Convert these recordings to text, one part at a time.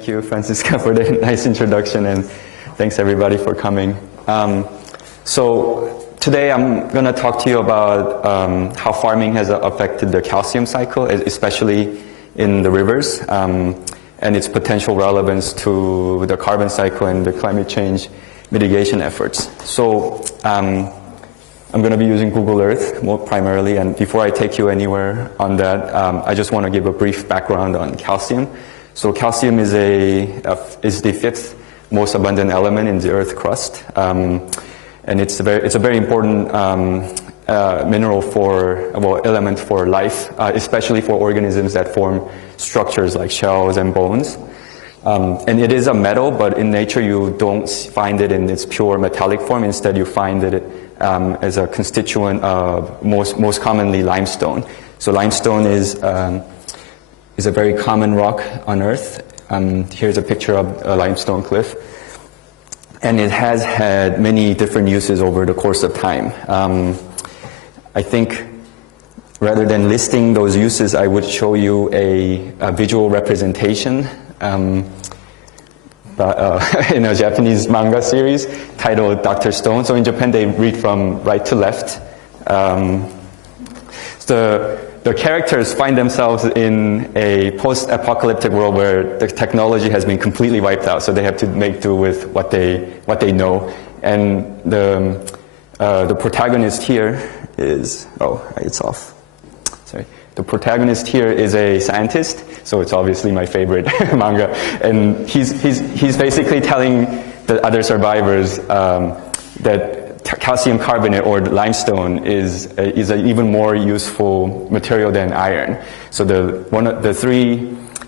Thank you, Francisca, for the nice introduction, and thanks everybody for coming. So today I'm going to talk to you about how farming has affected the calcium cycle, especially in the rivers, and its potential relevance to the carbon cycle and the climate change mitigation efforts. So I'm going to be using Google Earth more primarily, and before I take you anywhere on that, I just want to give a brief background on calcium. So calcium is the fifth most abundant element in the Earth crust, and it's a very important element for life, especially for organisms that form structures like shells and bones. And it is a metal, but in nature you don't find it in its pure metallic form. Instead, you find it as a constituent of most commonly limestone. So limestone is a very common rock on Earth. Here's a picture of a limestone cliff. And it has had many different uses over the course of time. I think rather than listing those uses, I would show you a visual representation in a Japanese manga series titled Dr. Stone. So in Japan, they read from right to left. The characters find themselves in a post-apocalyptic world where the technology has been completely wiped out, so they have to make do with what they know. And the protagonist here is it's off. Sorry. The protagonist here is a scientist, so it's obviously my favorite manga. And he's basically telling the other survivors that calcium carbonate or limestone is an even more useful material than iron. So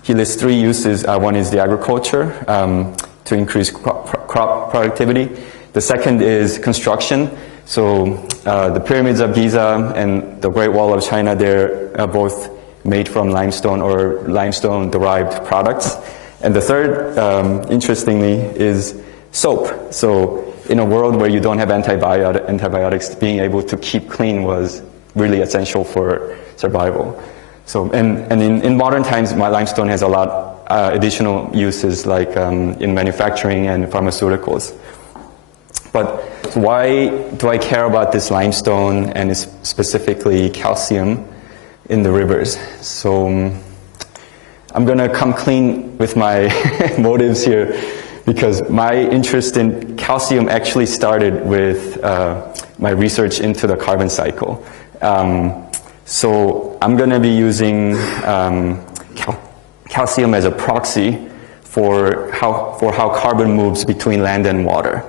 he lists three uses. One is the agriculture to increase crop productivity. The second is construction. So the pyramids of Giza and the Great Wall of China, they're both made from limestone or limestone-derived products. And the third, interestingly, is soap. So in a world where you don't have antibiotics, being able to keep clean was really essential for survival. So, and in modern times, limestone has a lot additional uses, like in manufacturing and pharmaceuticals. But why do I care about this limestone and specifically calcium in the rivers? So I'm going to come clean with my motives here, because my interest in calcium actually started with my research into the carbon cycle. So I'm going to be using calcium as a proxy for how carbon moves between land and water.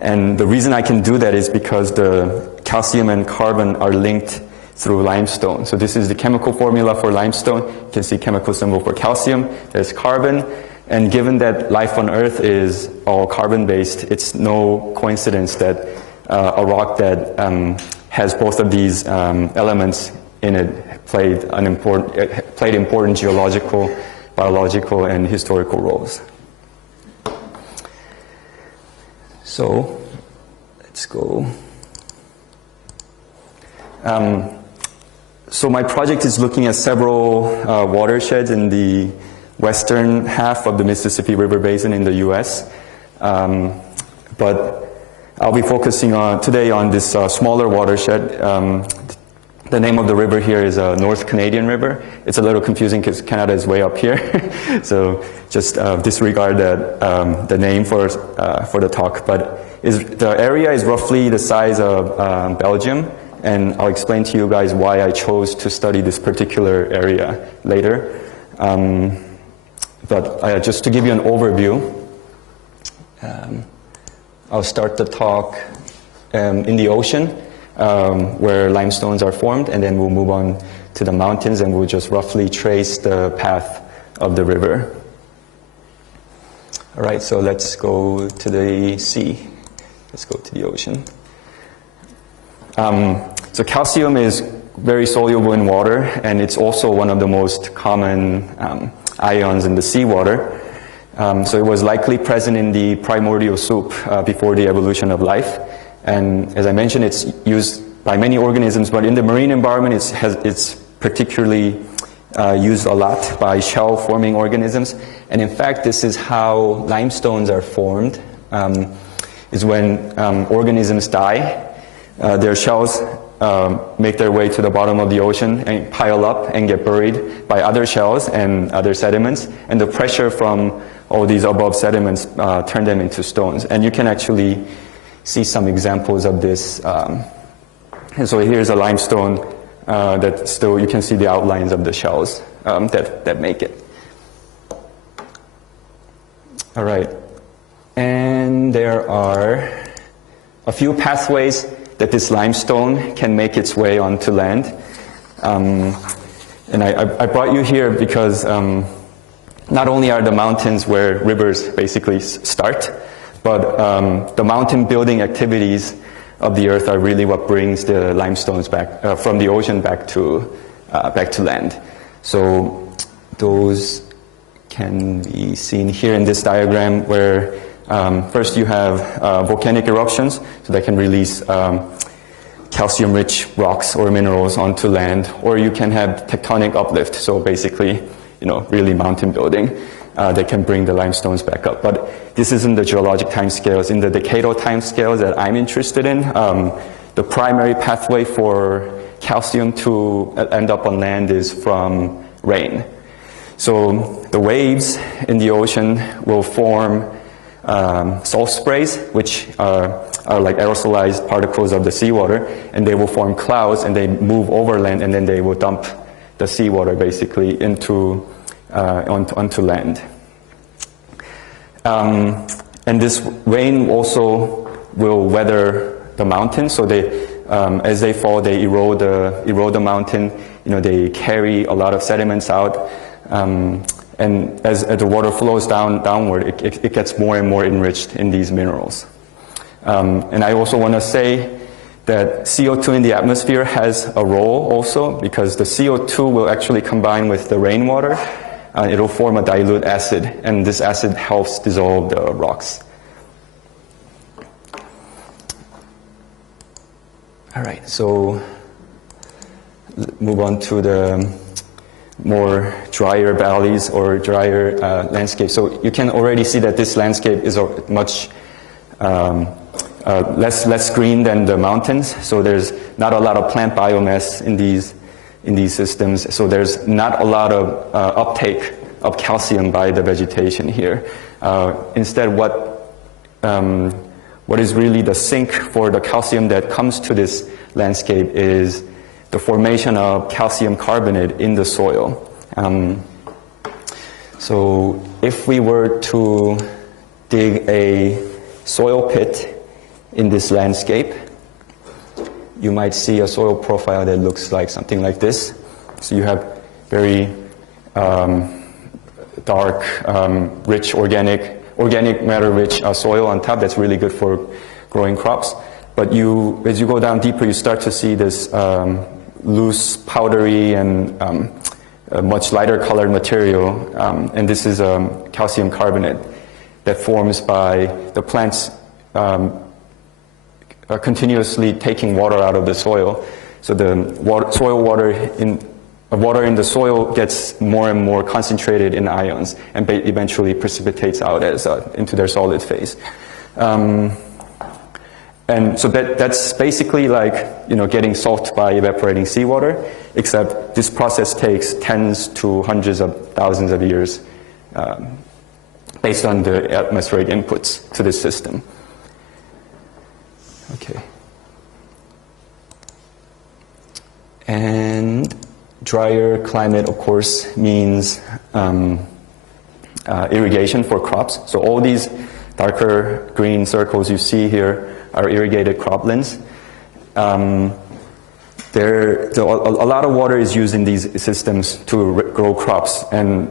And the reason I can do that is because the calcium and carbon are linked through limestone. So this is the chemical formula for limestone. You can see chemical symbol for calcium. There's carbon. And given that life on Earth is all carbon-based, it's no coincidence that a rock that has both of these elements in it played important geological, biological, and historical roles. So let's go. So my project is looking at several watersheds in the western half of the Mississippi River Basin in the U.S. But I'll be focusing today on this smaller watershed. The name of the river here is North Canadian River. It's a little confusing because Canada is way up here, so just disregard that the name for the talk. But the area is roughly the size of Belgium, and I'll explain to you guys why I chose to study this particular area later. But just to give you an overview, I'll start the talk in the ocean, where limestones are formed, and then we'll move on to the mountains, and we'll just roughly trace the path of the river. All right, so let's go to the sea. Let's go to the ocean. So calcium is very soluble in water, and it's also one of the most common ions in the seawater. So it was likely present in the primordial soup before the evolution of life. And as I mentioned, it's used by many organisms, but in the marine environment, it's particularly used a lot by shell-forming organisms. And in fact, this is how limestones are formed, is when organisms die, their shells make their way to the bottom of the ocean and pile up and get buried by other shells and other sediments. And the pressure from all these above sediments turn them into stones. And you can actually see some examples of this. And so here's a limestone that still, you can see the outlines of the shells that make it. All right. And there are a few pathways that this limestone can make its way onto land. And I brought you here because not only are the mountains where rivers basically start, but the mountain building activities of the earth are really what brings the limestones back from the ocean back to land. So those can be seen here in this diagram, where first you have volcanic eruptions, so they can release calcium-rich rocks or minerals onto land, or you can have tectonic uplift, so basically, really mountain building. They can bring the limestones back up. But this isn't the geologic timescales. In the decadal timescales that I'm interested in, the primary pathway for calcium to end up on land is from rain. So the waves in the ocean will form salt sprays, which are like aerosolized particles of the seawater, and they will form clouds, and they move over land, and then they will dump the seawater basically onto land. And this rain also will weather the mountain, so they, as they fall, they erode the mountain. They carry a lot of sediments out, and as the water flows downward, it gets more and more enriched in these minerals. And I also want to say that CO2 in the atmosphere has a role also, because the CO2 will actually combine with the rainwater. It'll form a dilute acid, and this acid helps dissolve the rocks. All right, so move on to the more drier valleys or drier landscapes. So you can already see that this landscape is much less green than the mountains. So there's not a lot of plant biomass in these systems. So there's not a lot of uptake of calcium by the vegetation here. Instead, what is really the sink for the calcium that comes to this landscape is the formation of calcium carbonate in the soil. So if we were to dig a soil pit in this landscape, you might see a soil profile that looks like something like this. So you have very dark, rich, organic matter-rich soil on top that's really good for growing crops. But as you go down deeper, you start to see this loose, powdery, and much lighter colored material. And this is calcium carbonate that forms by the plants continuously taking water out of the soil. So the soil water in the soil gets more and more concentrated in ions, and eventually precipitates out into their solid phase. And so that's basically like getting salt by evaporating seawater, except this process takes tens to hundreds of thousands of years based on the atmospheric inputs to this system. Okay. And drier climate, of course, means irrigation for crops. So all these darker green circles you see here are irrigated croplands. A lot of water is used in these systems to grow crops, and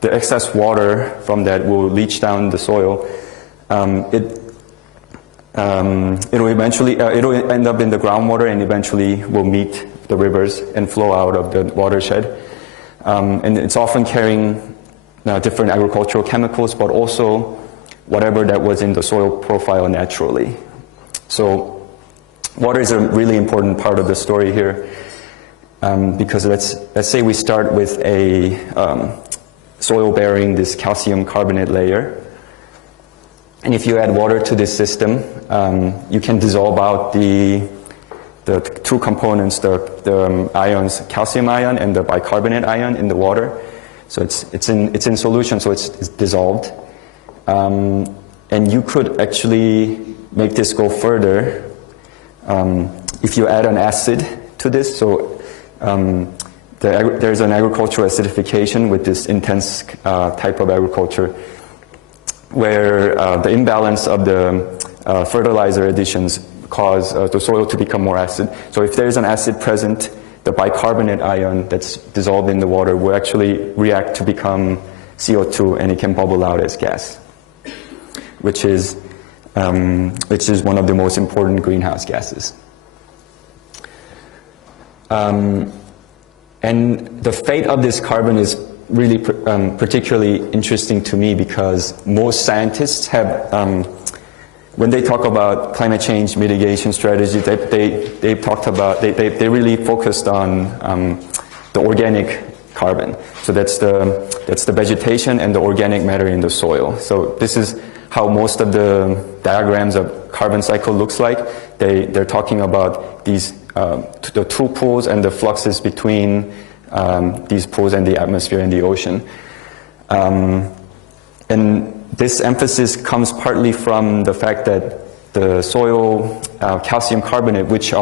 the excess water from that will leach down the soil. It'll end up in the groundwater, and eventually will meet the rivers and flow out of the watershed. And it's often carrying different agricultural chemicals, but also whatever that was in the soil profile naturally. So water is a really important part of the story here. Because let's say we start with a soil bearing this calcium carbonate layer. And if you add water to this system, you can dissolve out the two components, the ions, calcium ion and the bicarbonate ion in the water. So it's in solution, so it's dissolved. And you could actually make this go further if you add an acid to this. So there's an agricultural acidification with this intense type of agriculture where the imbalance of the fertilizer additions cause the soil to become more acid. So if there's an acid present, the bicarbonate ion that's dissolved in the water will actually react to become CO2, and it can bubble out as gas, which is one of the most important greenhouse gases. And the fate of this carbon is really particularly interesting to me, because most scientists have, when they talk about climate change mitigation strategies, they've talked about, they really focused on the organic carbon. So that's the vegetation and the organic matter in the soil. So this is how most of the diagrams of carbon cycle looks like. They're talking about these the two pools and the fluxes between these pools and the atmosphere and the ocean. And this emphasis comes partly from the fact that the soil calcium carbonate, which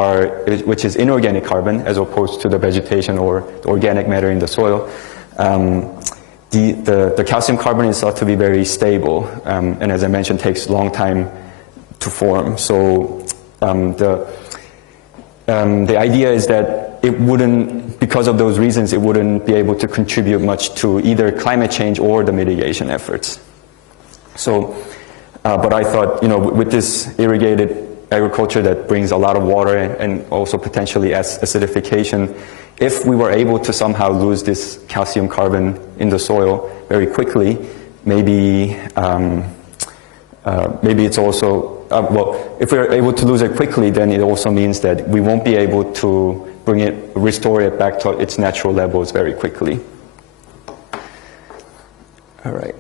is inorganic carbon as opposed to the vegetation or the organic matter in the soil, the calcium carbonate is thought to be very stable, and as I mentioned, takes a long time to form. So the idea is that it wouldn't, because of those reasons, it wouldn't be able to contribute much to either climate change or the mitigation efforts. So, but I thought, with this irrigated agriculture that brings a lot of water and also potentially acidification, if we were able to somehow lose this calcium carbon in the soil very quickly, maybe it's also, if we're able to lose it quickly, then it also means that we won't be able to restore it back to its natural levels very quickly. All right.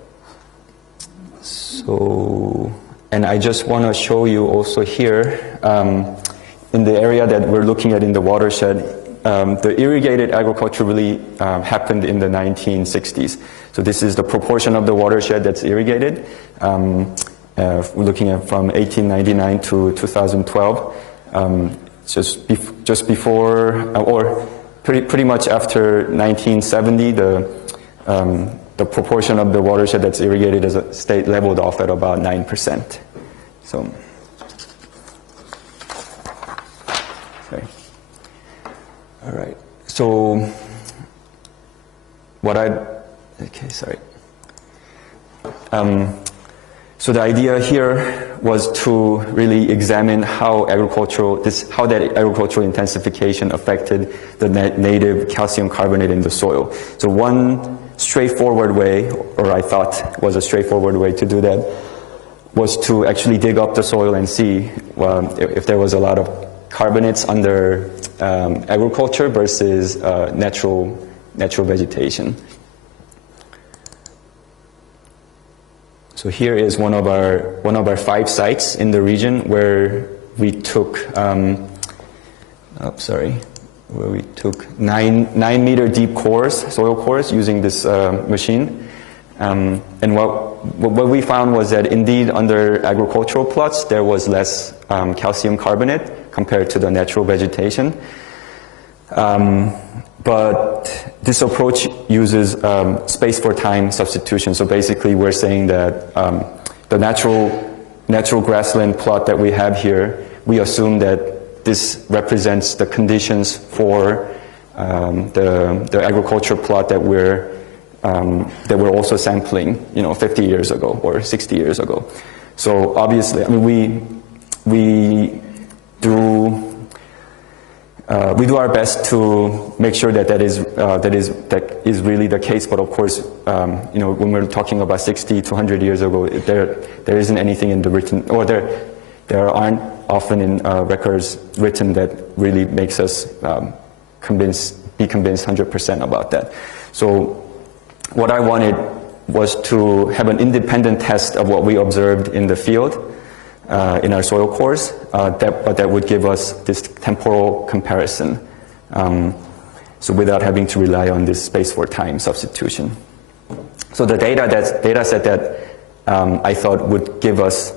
So, and I just want to show you also here, in the area that we're looking at in the watershed, the irrigated agriculture really happened in the 1960s. So this is the proportion of the watershed that's irrigated. We're looking at from 1899 to 2012. Just before, or pretty much after 1970, the proportion of the watershed that's irrigated as a state leveled off at about 9%. So, sorry. All right. So, sorry. So the idea here was to really examine how that agricultural intensification affected the native calcium carbonate in the soil. So one straightforward way, or I thought was a straightforward way to do that, was to actually dig up the soil and see if there was a lot of carbonates under agriculture versus natural vegetation. So here is one of our 5 sites in the region where we took where we took 9 meter deep cores, soil cores, using this machine. And what we found was that indeed under agricultural plots there was less calcium carbonate compared to the natural vegetation. But this approach uses space for time substitution. So basically we're saying that the natural grassland plot that we have here, we assume that this represents the conditions for the agriculture plot that we're also sampling, 50 years ago or 60 years ago. So obviously, I mean, we do our best to make sure that is really the case. But of course, when we're talking about 60 to 100 years ago, there isn't anything in the written, or there aren't often in records written that really makes us convinced be convinced 100% about that. So what I wanted was to have an independent test of what we observed in the field, in our soil cores, but that would give us this temporal comparison, so without having to rely on this space for time substitution. So the data set that I thought would give us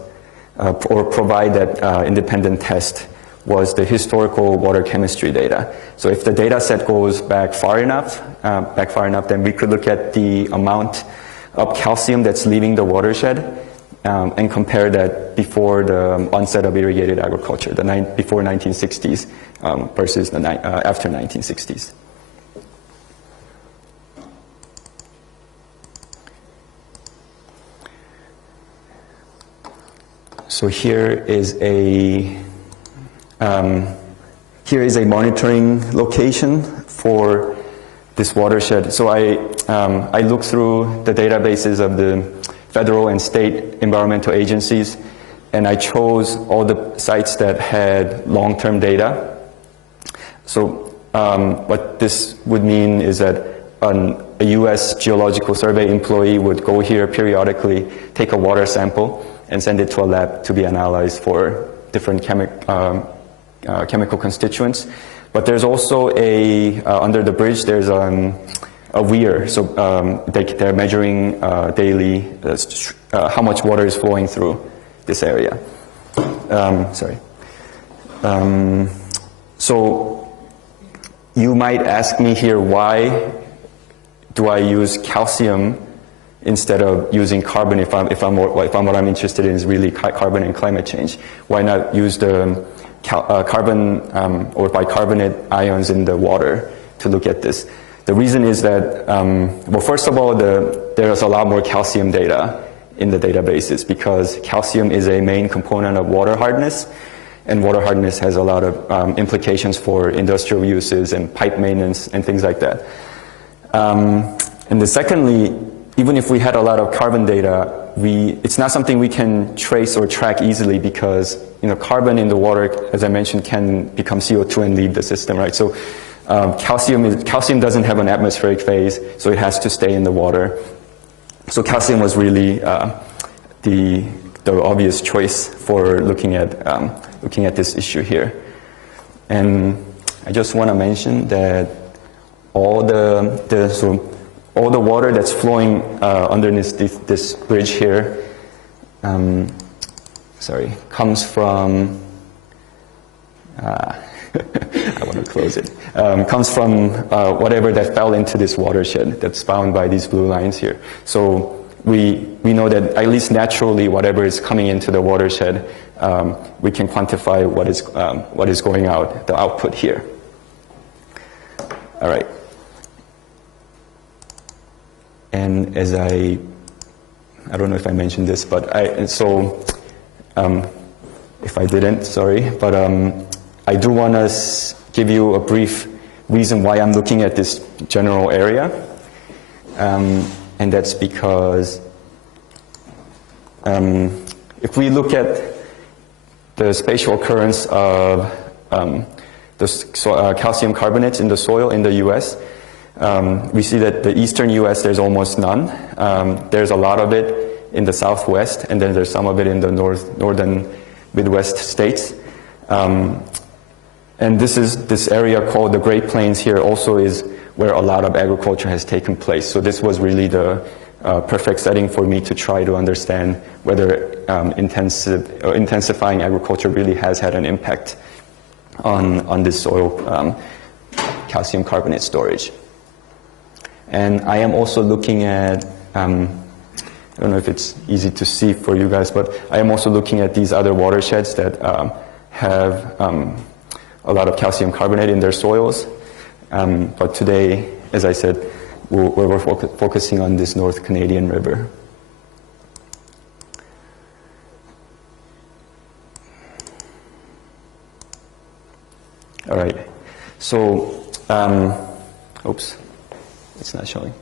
or provide that independent test was the historical water chemistry data. So if the data set goes back far enough, then we could look at the amount of calcium that's leaving the watershed and compare that before the onset of irrigated agriculture, before 1960s versus after 1960s. So here is a monitoring location for this watershed. So I looked through the databases of the federal and state environmental agencies, and I chose all the sites that had long-term data. So what this would mean is that a U.S. Geological Survey employee would go here periodically, take a water sample, and send it to a lab to be analyzed for different chemical constituents. But there's also under the bridge, there's a weir. So they're measuring daily how much water is flowing through this area. So you might ask me here, why do I use calcium instead of using carbon if what I'm interested in is really carbon and climate change? Why not use the carbon or bicarbonate ions in the water to look at this? The reason is that, well, first of all, there's a lot more calcium data in the databases because calcium is a main component of water hardness, and water hardness has a lot of implications for industrial uses and pipe maintenance and things like that. And then secondly, even if we had a lot of carbon data, it's not something we can trace or track easily because carbon in the water, as I mentioned, can become CO2 and leave the system, right? So calcium doesn't have an atmospheric phase, so it has to stay in the water. So calcium was really the obvious choice for looking at this issue here. And I just want to mention that all the water that's flowing underneath this bridge here, comes from, I want to close it, comes from whatever that fell into this watershed that's bound by these blue lines here. So we know that at least naturally whatever is coming into the watershed, we can quantify what is going out, the output here. All right. And as I don't know if I mentioned this, but if I didn't, sorry, but I do want to give you a brief reason why I'm looking at this general area, and that's because if we look at the spatial occurrence of calcium carbonates in the soil in the U.S., we see that the eastern U.S. there's almost none. There's a lot of it in the southwest, and then there's some of it in the northern Midwest states. And this area called the Great Plains here also is where a lot of agriculture has taken place. So this was really the perfect setting for me to try to understand whether intensifying agriculture really has had an impact on this soil calcium carbonate storage. And I am also looking at, I don't know if it's easy to see for you guys, but I am also looking at these other watersheds that have a lot of calcium carbonate in their soils. But today, as I said, we're focusing on this North Canadian River. All right, so, oops. It's not showing.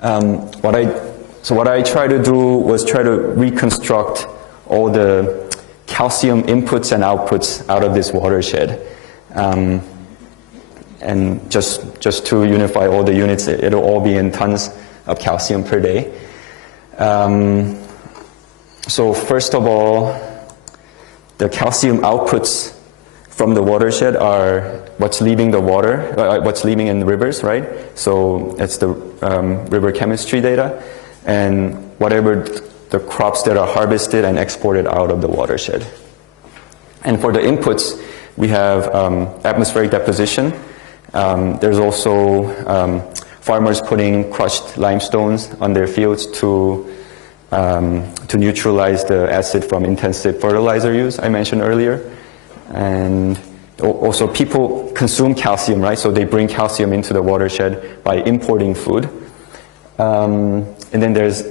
What I tried to do was try to reconstruct all the calcium inputs and outputs out of this watershed. And just to unify all the units, it'll all be in tons of calcium per day. So first of all, the calcium outputs from the watershed are what's leaving the water, what's leaving in the rivers, right? So it's the river chemistry data, and whatever the crops that are harvested and exported out of the watershed. And for the inputs, we have atmospheric deposition. There's also farmers putting crushed limestones on their fields to neutralize the acid from intensive fertilizer use I mentioned earlier. And also people consume calcium, right? So they bring calcium into the watershed by importing food. And then there's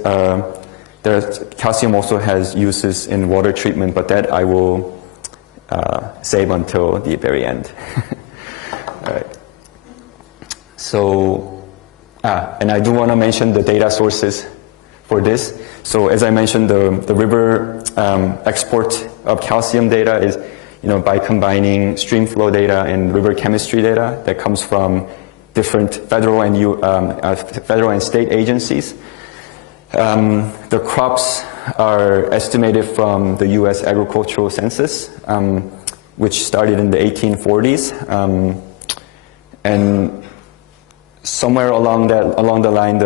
calcium also has uses in water treatment, but that I will save until the very end. All right. So, and I do want to mention the data sources for this. So as I mentioned, the river export of calcium data is, by combining stream flow data and river chemistry data that comes from different federal and state agencies. The crops are estimated from the U.S. Agricultural Census, which started in the 1840s, and somewhere along the line,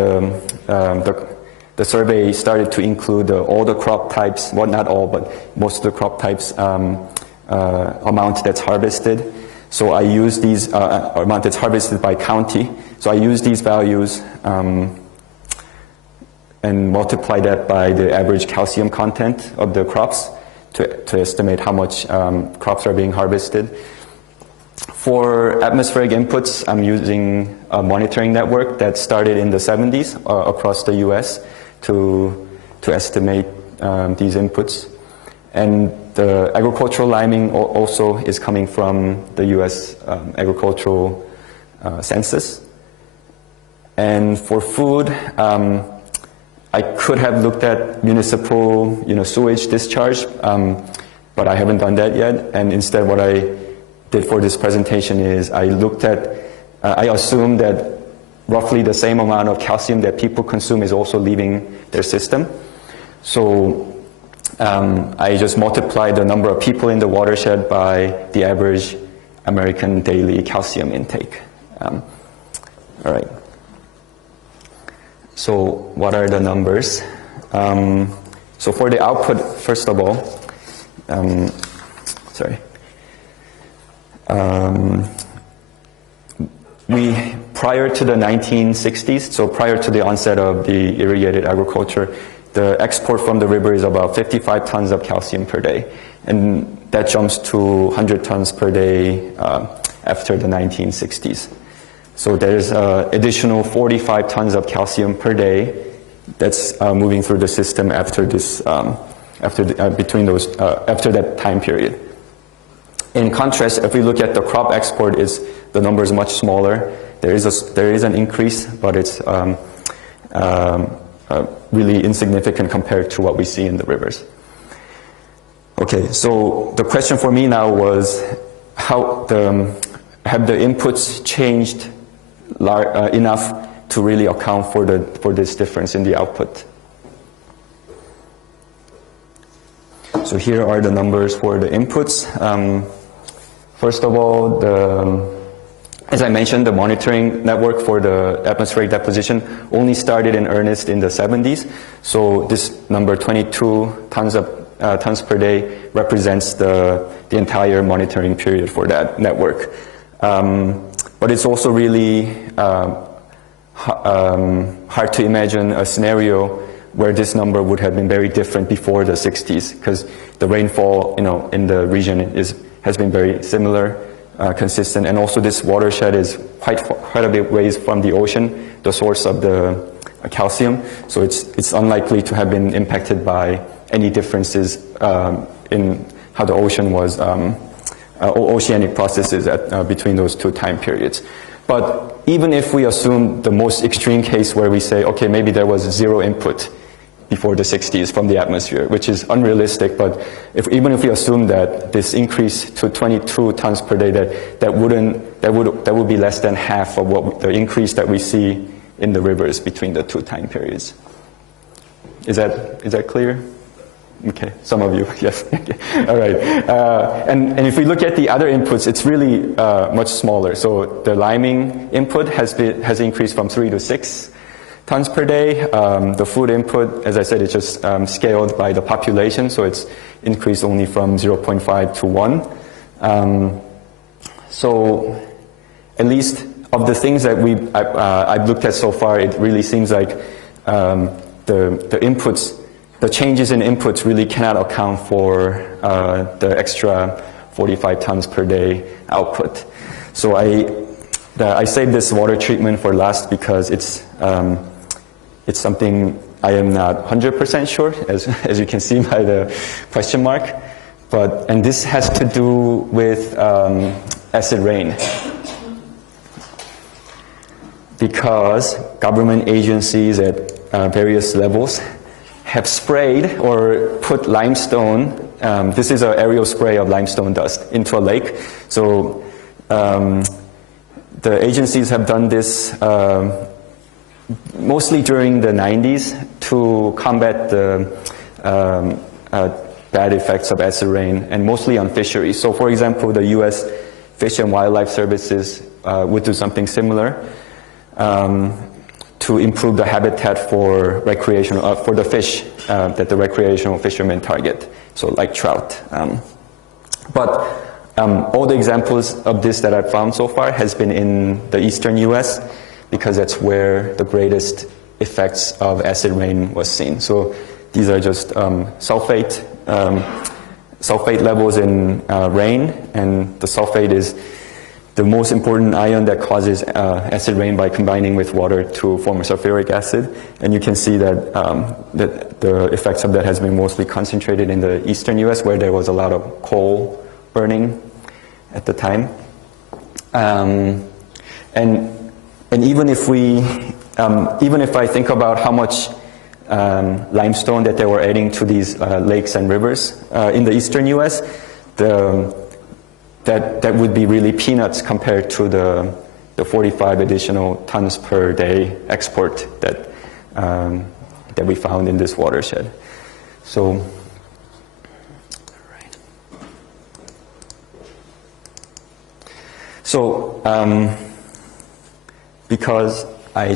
the survey started to include all the crop types, well, not all, but most of the crop types amount that's harvested. So I use these amount that's harvested by county. So I use these values and multiply that by the average calcium content of the crops to estimate how much crops are being harvested. For atmospheric inputs, I'm using a monitoring network that started in the 70s across the U.S. to estimate these inputs. And the agricultural liming also is coming from the U.S. Agricultural Census. And for food, I could have looked at municipal, sewage discharge, but I haven't done that yet. And instead, what I did for this presentation is I assumed that roughly the same amount of calcium that people consume is also leaving their system. So I just multiplied the number of people in the watershed by the average American daily calcium intake. All right. So what are the numbers? So for the output, first of all, prior to the 1960s, so prior to the onset of the irrigated agriculture, the export from the river is about 55 tons of calcium per day. And that jumps to 100 tons per day after the 1960s. So there's additional 45 tons of calcium per day that's moving through the system after this, after that time period. In contrast, if we look at the crop export, the number is much smaller. There is an increase, but it's really insignificant compared to what we see in the rivers. Okay, so the question for me now was, have the inputs changed enough to really account for this difference in the output? So here are the numbers for the inputs. First of all, as I mentioned, the monitoring network for the atmospheric deposition only started in earnest in the 70s. So this number, 22 tons per day, represents the entire monitoring period for that network. But it's also really hard to imagine a scenario where this number would have been very different before the 60s, because the rainfall, in the region has been very similar, consistent, and also this watershed is quite a bit ways from the ocean, the source of the calcium. So it's unlikely to have been impacted by any differences in how the ocean was, oceanic processes between those two time periods. But even if we assume the most extreme case where we say, okay, maybe there was zero input before the 60s from the atmosphere, which is unrealistic. But even if we assume that this increase to 22 tons per day, that would be less than half of what the increase that we see in the rivers between the two time periods. Is that clear? Okay, some of you, yes. All right. And if we look at the other inputs, it's really much smaller. So the liming input has increased from 3 to 6 tons per day. The food input, as I said, it's just scaled by the population, so it's increased only from 0.5 to 1. So at least of the things that I've looked at so far, it really seems like the changes in inputs really cannot account for the extra 45 tons per day output. So I saved this water treatment for last because it's something I am not 100% sure, as you can see by the question mark. And this has to do with acid rain. Because government agencies at various levels have sprayed or put limestone, this is an aerial spray of limestone dust, into a lake. So the agencies have done this mostly during the 90s to combat the bad effects of acid rain, and mostly on fisheries. So for example, the U.S. Fish and Wildlife Services would do something similar to improve the habitat for for the fish that the recreational fishermen target, so like trout. But all the examples of this that I've found so far has been in the eastern U.S. because that's where the greatest effects of acid rain was seen. So these are just sulfate levels in rain, and the sulfate is the most important ion that causes acid rain by combining with water to form a sulfuric acid. And you can see that, that the effects of that has been mostly concentrated in the eastern U.S., where there was a lot of coal burning at the time. And even if I think about how much limestone that they were adding to these lakes and rivers in the eastern U.S., that would be really peanuts compared to the 45 additional tons per day export that we found in this watershed. So, right. So because I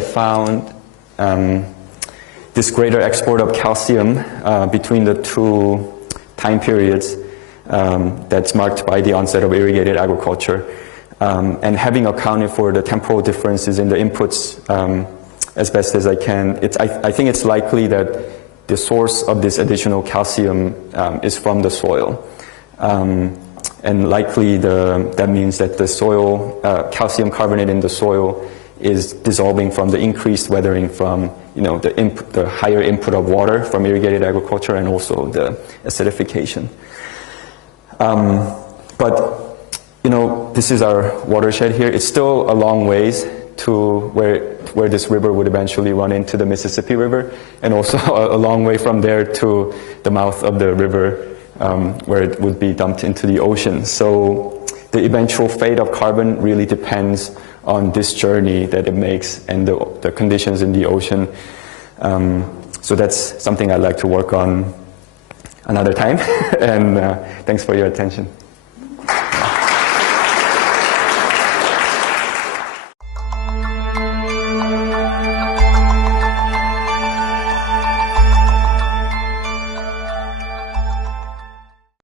found this greater export of calcium between the two time periods, that's marked by the onset of irrigated agriculture, and having accounted for the temporal differences in the inputs as best as I can, I think it's likely that the source of this additional calcium is from the soil. And likely that means that the soil, calcium carbonate in the soil is dissolving from the increased weathering from the higher input of water from irrigated agriculture, and also the acidification. But this is our watershed here. It's still a long ways to where this river would eventually run into the Mississippi River, and also a long way from there to the mouth of the river, where it would be dumped into the ocean. So the eventual fate of carbon really depends on this journey that it makes and the conditions in the ocean. So that's something I'd like to work on another time. And thanks for your attention.